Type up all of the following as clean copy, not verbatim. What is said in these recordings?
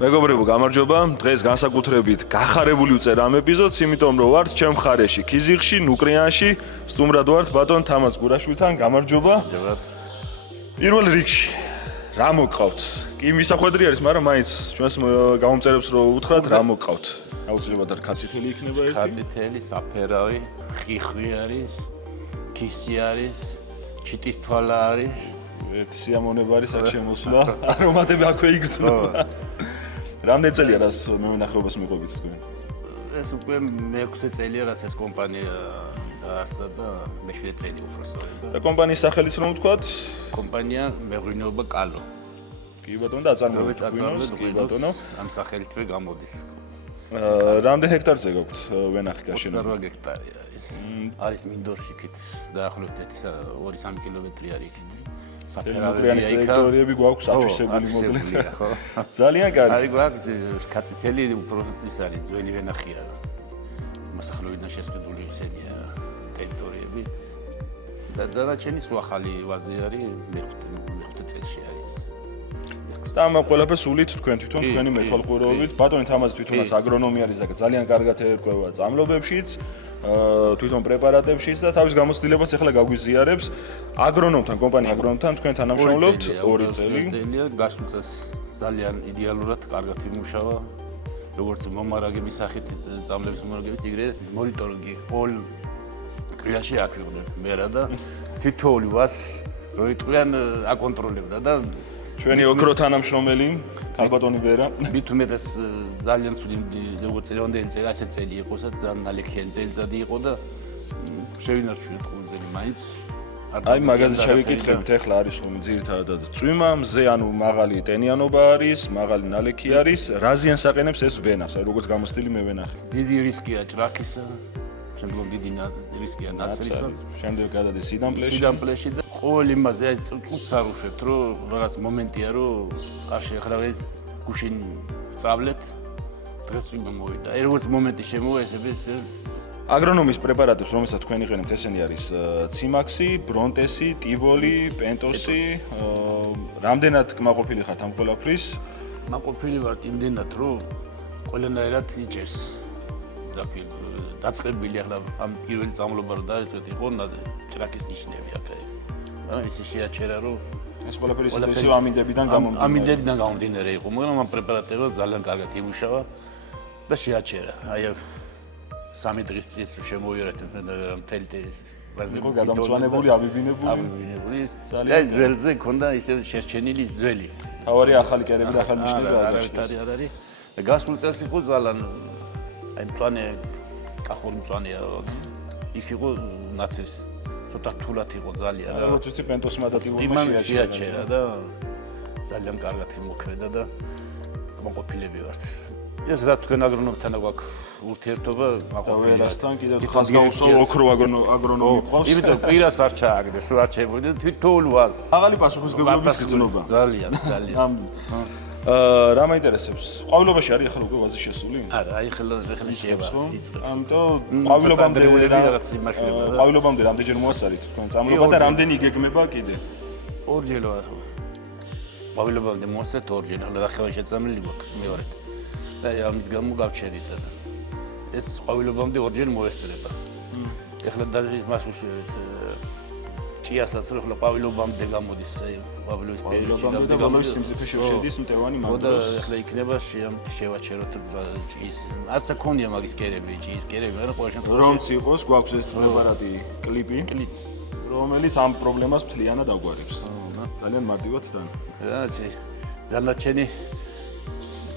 მეგობრებო, გამარჯობა. დღეს განსაკუთრებით გახარებული ვწერ ამ ეპიზოდს, იმიტომ რომ ვართ ჩემ მხარეში, ქიზიყში, ნუკრიანში, სტუმრად ვართ ბატონ თამაზ გურაშვილთან. გამარჯობა. პირველ რიგში რა მოგყავთ? კი მისახვედრი არის, მაგრამ მაინც ჩვენს გამომწერებს რო უთხრათ, რა მოგყავთ? აუცილებლად კაცითელი იქნება ერთი. კაცითელი, საფერავი, ხიხვი არის, ქისი არის, ჩიტის თვალა არის. ერთი სიამონება არის აქ შემოსვლა. არომატები აქვე იგრძნობა. რამდენი წელია რას მევენახეობას მიყვებით თქვენ? ეს უკვე მე-6 წელია რაც ეს კომპანია დაარსდა და მე-7 წელი უბრალოდ. და კომპანიის სახელიც რომ ვთქვათ? კომპანია მეღვინეობა კალო. კი ბატონო, დაწარმოებით გვინოს, კი ბატონო. ამ სახელითვე გამოდის. რამდენი ჰექტარზე გაქვთ ვენახი გაშენებული? 28 ჰექტარი არის. არის მინდორში იქით დაახლოებით 2-3 კილომეტრი არის იქით. საფერავების ტერიტორიები გვაქვს ათვისებული მოდელით. ძალიან კარგი. აი გვაქვს კაცითელი უფრო ის არის ძველი ვენახია. მოსახლეობიდან შესყიდული ისენია ტერიტორიები. და დანარჩენი სულ ახალი ვაზი არის მე-5 წელში არის. და ამ ყველაფერს სულით თქვენ თვითონ თქვენი მეთვალყურეობით. ბატონი თამაზი თვითონაც აგრონომი არის და ძალიან კარგად ერკვევა წამლობებშიც, თვითონ პრეპარატებშიც და თავის გამოცდილებას ახლა გაგვიზიარებს. აგრონომთან, კომპანია აგრონომთან თქვენ თანამშრომლობთ 2 წელი. წელია, გასულ წელს ძალიან იდეალურად კარგად იმუშავა. როგორც მომარაგების სახით, წამლების მომარაგებით, იგრე მონიტორინგი all კრიაში აკრიბებდნენ მერა და თითოეული ვას როიტყვიან აკონტროლებდა და ჩვენი ოქრო თანამშრომელი ქალბატონი ვერა. მით უმეტეს ძალიან ცუდი როგორც ელონდენი წელი, ასე წელი იყოსა, ძალიან ნალექიანი წელიწადი იყო და შევინარჩუნეთ ყუნწელი მაინც. აი მაგაზე შევიკითხებით, ახლა არის ხომ ძირითადად წვიმა, მზე ანუ მაღალი ტენიანობა არის, მაღალი ნალექი არის, რა ზიანს აყენებს ეს ვენას, აი როგორც გამოცდილი მე ვენახი. დიდი რისკია ჭრაქისა, შემდგომ დიდი რისკია ნაცრისა, შემდეგ გადადის სიდამპლეში და ყოველ იმაზე აი წუთს არ უშვებთ, რომ რაღაც მომენტია, რომ არ შეეხრავეთ გუშინ წავლეთ, დღეს წვიმა მოვიდა. აი როგორც მომენტი შემოვა ესე აგრონომის პრეპარატებს, რომელსაც თქვენ იყენებთ, ესენი არის ციმაქსი, ბრონტესი, ტივოლი, პენტოსი. რამდენად კმაყოფილი ხართ ამ ყველაფრის? მაყოფილი ვარ იმდენად, რომ ყველანაირად იჭერს. დაწყებილი ახლა ამ პირველი წამლობა რა დაიწყეთ იყო ჭრაქის ნიშნები აქ ეს. მაგრამ ისე შეაჩერა, რომ ეს ყველაფერი ისევ ამინდებიდან გამომდინარე. ამინდებიდან გამომდინარე იყო, მაგრამ ამ პრეპარატებმა ძალიან კარგად იმუშავა და შეაჩერა. აი 3 დღის წინ შემოვიარეთ მთელი ეს ვაზი იყო გადამწვანებული, აბიბინებული. ძალიან ძველზე ქონდა ისე შერჩენილი ძველი. თავარი ახალი კერები და ახალი ნიშნები არ არის. და გასულ წელს იყო ძალიან აი მწვანე კახური მწვანეა. ის იყო ნაცრის. ცოტა რთულად იყო ძალიან რა. როგორც ვიცი პენტოსმა და ტივოლმა შეაჩერა და ძალიან კარგად იმოქმედა და მოყოფილები ვართ. ეს რა თქვენ აგრონომთან გვაქვს ურთიერთობა მაყოფილასთან კიდევ ხაზგაუსო ოქრო აგრონომი ყავს. იმიტომ პირას არ ჩააგდეს, არ ჩაებოდი თითოეულ ვას. აღალი პასუხისმგებლობის გრძნობა. ძალიან. რა მაინტერესებს? ყვავილობაში არის ახლა უკვე ვაზი შესული? არა, აი ხელა შეება. ამიტომ ყვავილობამდე რამდენჯერ მოასწარით თქვენ წამლობა და რამდენი იგეგმება კიდე? ორჯერ ყვავილობამდე მოასწარეთ ორჯერ, ახლა რახევა შეწამლილი გვაქვს მეორედ. და ამის გამო გავჩერით და ეს ყვავილობამდე ორჯერ მოესწრება. ახლა დაჟის მას უშევეთ ჭიასაც რო ახლა ყვავილობამდე გამოდის, აი ყვავილობის პერიოდში და ბოლოს სიმწიფე შევშედის მტევანი მანდროს. და ახლა იქნება შევაჩეროთ ჭიის. არცა ქონია მაგის კერები, ჭიის კერები, მაგრამ ყოველ შემთხვევაში რომც იყოს, გვაქვს ეს პრეპარატი კლიპი, რომელიც ამ პრობლემას მთლიანად აგვარებს. ძალიან მარტივად თან. რაცი დანარჩენი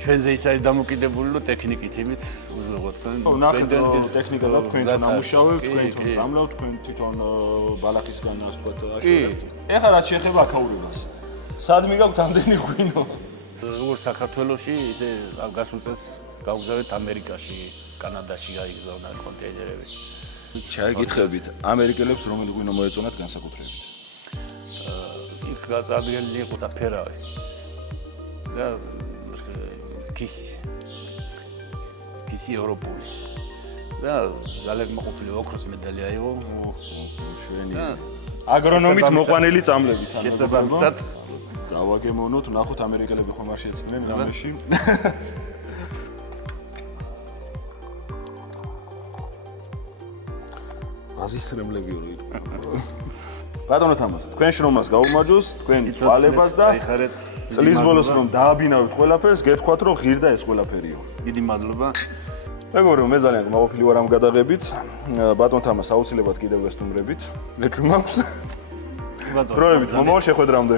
ჩვენზე ის არის დამოკიდებული, რომ ტექნიკით იმით უზრუნველყო თქვენ. ხო, ნახეთ რომ ტექნიკა და თქვენთან ამუშავებთ, თქვენ თვითონ წამლავთ, თქვენ თვითონ ბალახისგან ასე ვთქვათ აშუქებთ. ეხლა რაც შეეხება აქაურებას. სადმე გაქვთ ამდენი ღვინო? როგორც საქართველოში, ისე გასულ წელს გავგზავნეთ ამერიკაში, კანადაში გაიგზავნა კონტეინერები. ჩაიგითხებით, ამერიკელებს რომელი ღვინო მოეწონათ განსაკუთრებით? იქ გაწადილი იყო საფერავი. და ქისი ევროპული და ძალიან მოყופილი ოქროს მედალი აიღო. შვენი აგრონომით მოყვანილი წამლებით შესაბამისად დავაგემოვნოთ, ნახოთ ამერიკელები ხომ არ შეცდნენ რამეში. აზისრემლებიო იყო. ბატონო თამას, თქვენ შრომას გაუმარჯოს, თქვენ თვალებას და წლის ბოლოს რომ დააბინავთ ყველაფერს, გეთქვათ რომ ღირდა ეს ყველაფერიო. დიდი მადლობა. მეგობრებო, მე ძალიან მოვაფილი ვარ ამ გადაღებით. ბატონ თამას აუცილებლად კიდევ გესტუმრებით. მე ჩვენ მაქვს. დროებით მომავალ შეხვედრამდე.